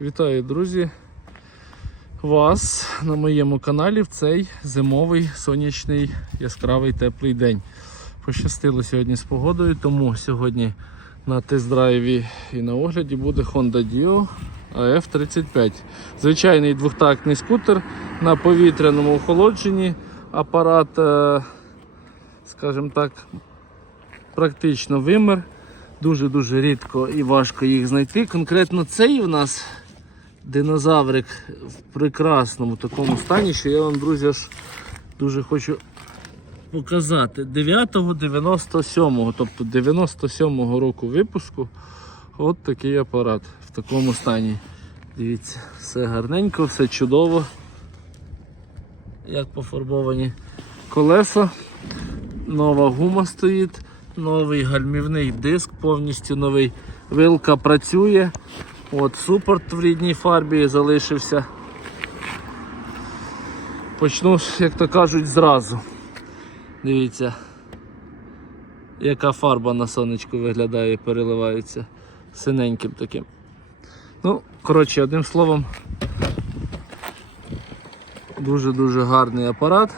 Вітаю, друзі! Вас на моєму каналі в цей зимовий сонячний яскравий теплий день. Пощастило сьогодні з погодою, тому сьогодні на тест-драйві і на огляді буде Honda Dio AF35. Звичайний двохтактний скутер на повітряному охолодженні. Апарат, е, скажімо так, практично вимер. Дуже-дуже рідко і важко їх знайти. Конкретно цей у нас динозаврик в прекрасному такому стані, що я вам, друзі, аж дуже хочу показати. 9-го 97-го, тобто 97-го року випуску. От такий апарат в такому стані. Дивіться, все гарненько, все чудово. Як пофарбовані колеса. Нова гума стоїть, новий гальмівний диск, повністю новий. Вилка працює. От супорт в рідній фарбі залишився. Почну, як то кажуть, зразу. Дивіться, яка фарба на сонечку виглядає, переливається синеньким таким. Ну, коротше, одним словом, дуже-дуже гарний апарат.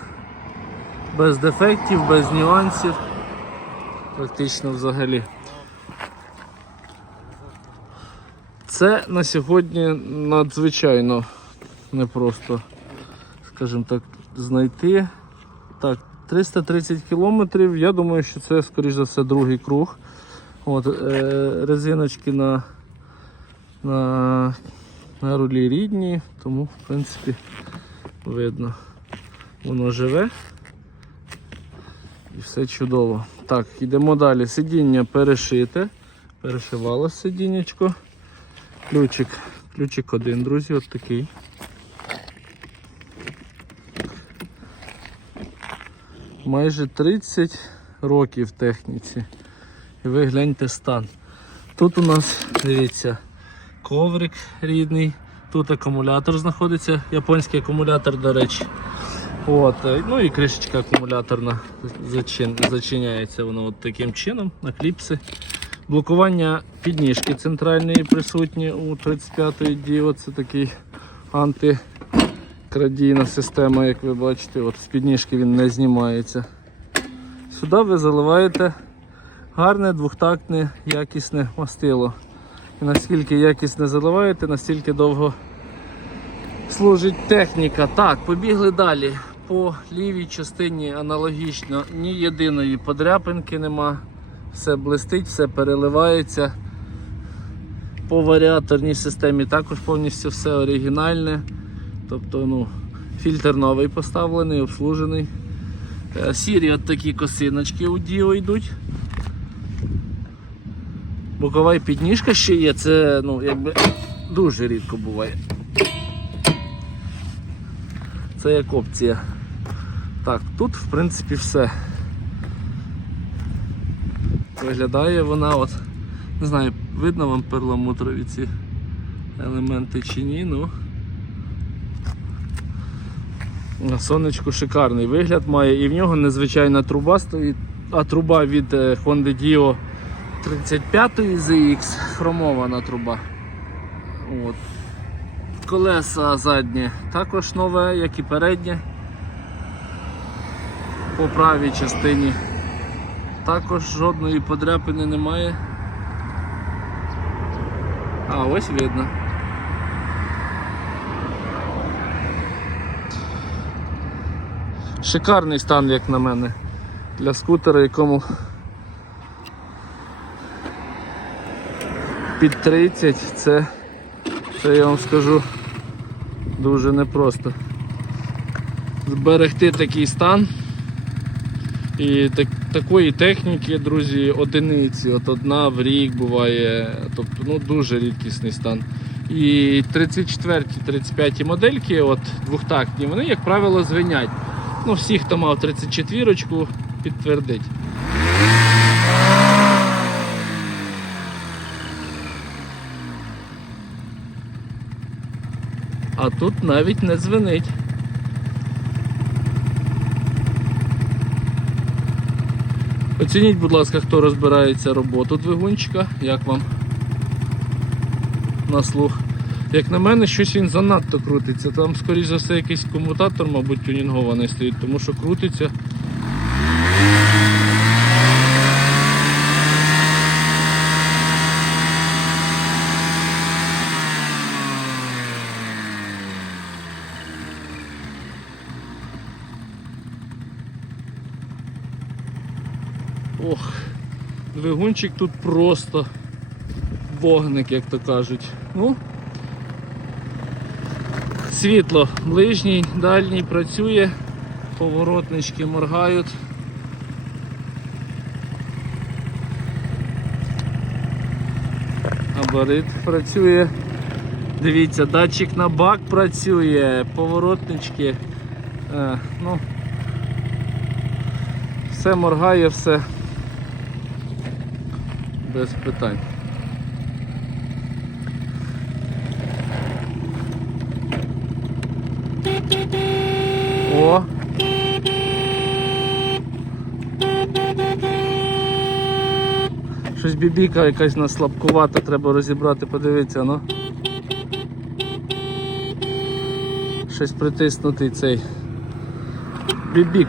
Без дефектів, без нюансів. Практично взагалі. Це на сьогодні надзвичайно непросто, скажімо так, знайти. Так, 330 кілометрів, я думаю, що це, скоріш за все, другий круг. От, е, резиночки на, на, на рулі рідні, тому в принципі видно, воно живе і все чудово. Так, йдемо далі. Сидіння перешите. Перешивало сидіннячко. Ключик. Ключик один, друзі, от такий. Майже 30 років техніці. І ви гляньте стан. Тут у нас, дивіться, коврик рідний, тут акумулятор знаходиться, японський акумулятор, до речі. От, е, ну і кришечка акумуляторна зачин, зачиняється воно от таким чином на кліпси. Блокування підніжки центральної присутні у 35-ї Dio. Це такий антикрадійна система, як ви бачите, от з підніжки він не знімається. Сюди ви заливаєте гарне двохтактне якісне мастило. І наскільки якісне заливаєте, настільки довго служить техніка. Так, побігли далі. По лівій частині аналогічно ні єдиної подряпинки нема. Все блистить, все переливається. По варіаторній системі також повністю все оригінальне. Тобто ну, фільтр новий поставлений, обслужений. Е, Сірі от такі косиночки у Діо йдуть. Бокова підніжка ще є, це ну, якби дуже рідко буває. Це як опція. Так, тут в принципі все. Виглядає вона от, не знаю, видно вам перламутрові ці елементи чи ні, ну на сонечку шикарний вигляд має і в нього незвичайна труба стоїть, а труба від е, Honda Dio 35 ZX хромована труба. От. Колеса задні також нове, як і переднє. По правій частині також жодної подряпини немає. А, ось видно. Шикарний стан, як на мене, для скутера, якому під 30 це, це я вам скажу дуже непросто. Зберегти такий стан. І так, такої техніки, друзі, одиниці, от одна в рік буває, тобто ну, дуже рідкісний стан. І 34-35 модельки, от двохтактні, вони, як правило, звенять. Ну, всі, хто мав 34-ку, підтвердить. А тут навіть не дзвенить. Оцініть, будь ласка, хто розбирається роботу двигунчика, як вам на слух. Як на мене, щось він занадто крутиться. Там, скоріш за все, якийсь комутатор, мабуть, тюнінгований стоїть, тому що крутиться. Двигунчик тут просто вогник, як то кажуть. Ну, світло ближній, дальній працює, поворотнички моргають. Габарит працює. Дивіться, датчик на бак працює, поворотнички. Е, ну, все моргає, все без питань. О! Щось бібіка якась на слабкувата, треба розібрати, подивитися, ну. Щось притиснутий цей бібік.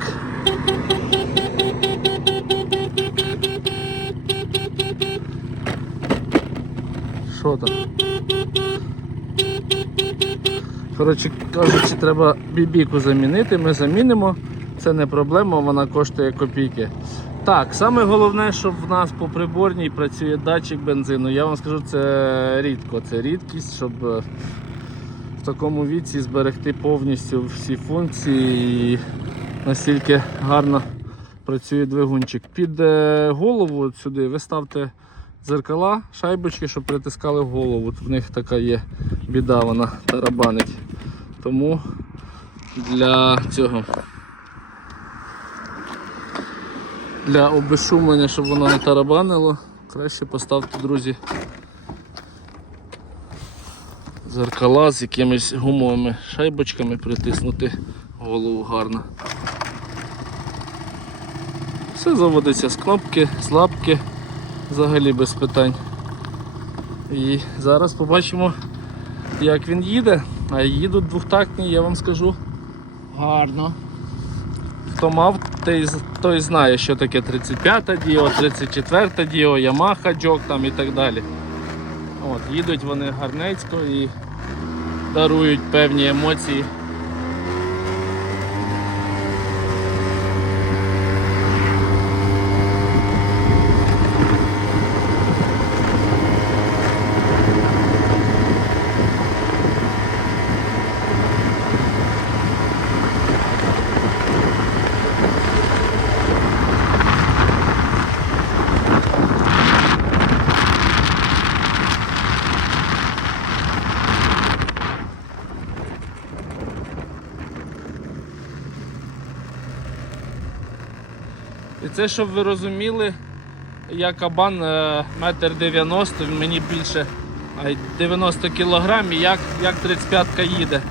Коротше кажучи, треба бібіку замінити, ми замінимо. Це не проблема, вона коштує копійки. Так, саме головне, що в нас по приборній працює датчик бензину. Я вам скажу, це рідко, це рідкість, щоб е, в такому віці зберегти повністю всі функції і настільки гарно працює двигунчик. Під е, голову сюди ви ставте дзеркала, шайбочки, щоб притискали голову. В них така є біда, вона тарабанить. Тому для цього. Для обезшумлення, щоб воно не тарабанило, краще поставте, друзі, зеркала з якимись гумовими шайбочками притиснути голову гарно. Все заводиться з кнопки, з лапки, взагалі без питань. І зараз побачимо, як він їде. Їдуть двохтактні, я вам скажу, гарно. Хто мав, той, той знає, що таке 35-та Діо, 34-та Діо, Ямаха Джок там і так далі. От, їдуть вони гарнецько і дарують певні емоції. Це, щоб ви розуміли, я кабан е, метр 90, мені більше 90 кг, як, як 35-ка їде.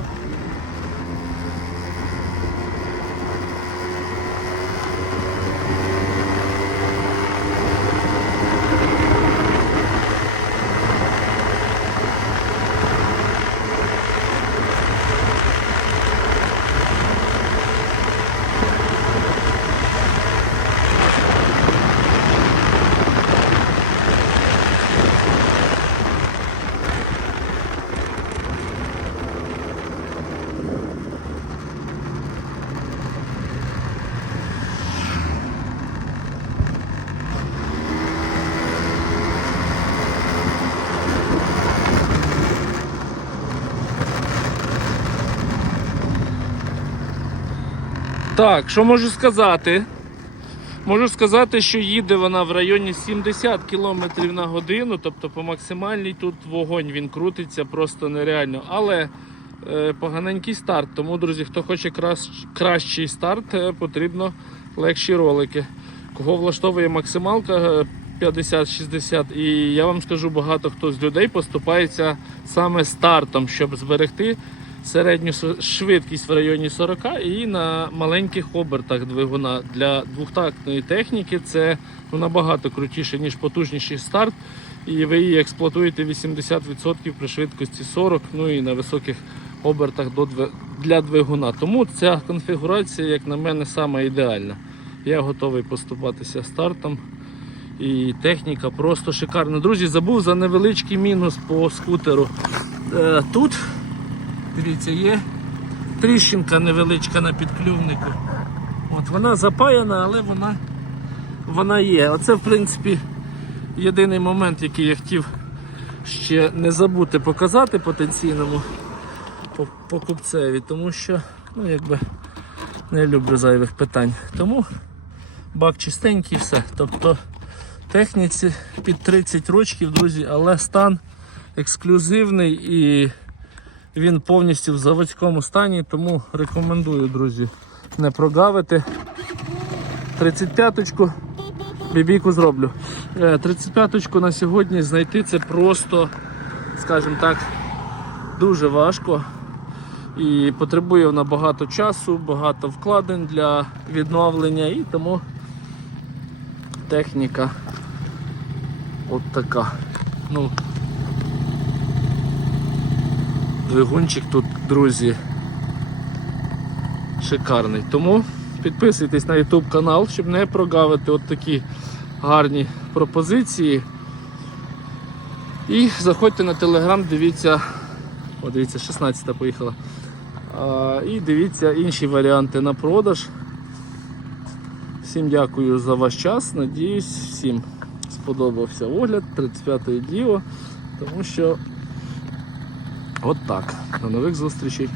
Так, що можу сказати? Можу сказати, що їде вона в районі 70 км на годину, тобто по максимальній тут вогонь він крутиться просто нереально. Але е, поганенький старт. Тому, друзі, хто хоче крас- кращий старт, е, потрібно легші ролики. Кого влаштовує максималка е, 50-60, і я вам скажу, багато хто з людей поступається саме стартом, щоб зберегти середню швидкість в районі 40 і на маленьких обертах двигуна для двохтактної техніки це ну, набагато крутіше, ніж потужніший старт. і ви її експлуатуєте 80% при швидкості 40, ну і на високих обертах до для двигуна. Тому ця конфігурація, як на мене, саме ідеальна. Я готовий поступатися стартом. І техніка просто шикарна. Друзі, забув за невеличкий мінус по скутеру. Е, тут, дивіться, є тріщинка невеличка на підклювнику. От вона запаяна, але вона, вона є. Оце, в принципі, єдиний момент, який я хотів ще не забути показати потенційному покупцеві, тому що ну, якби, не люблю зайвих питань. Тому бак чистенький, все. Тобто техніці під 30 років, друзі, але стан ексклюзивний і він повністю в заводському стані, тому рекомендую, друзі, не прогавити. 35-ку бібійку зроблю. Е, 35-ку на сьогодні знайти це просто, скажімо так, дуже важко. І потребує вона багато часу, багато вкладень для відновлення і тому техніка от така. Ну, двигунчик тут, друзі, шикарний. Тому підписуйтесь на YouTube канал, щоб не прогавити от такі гарні пропозиції. І заходьте на телеграм, дивіться, о, дивіться, 16 поїхала. А, і дивіться інші варіанти на продаж. Всім дякую за ваш час. Надіюсь, всім сподобався огляд 35-ї Діо, тому що от так. До нових зустрічей.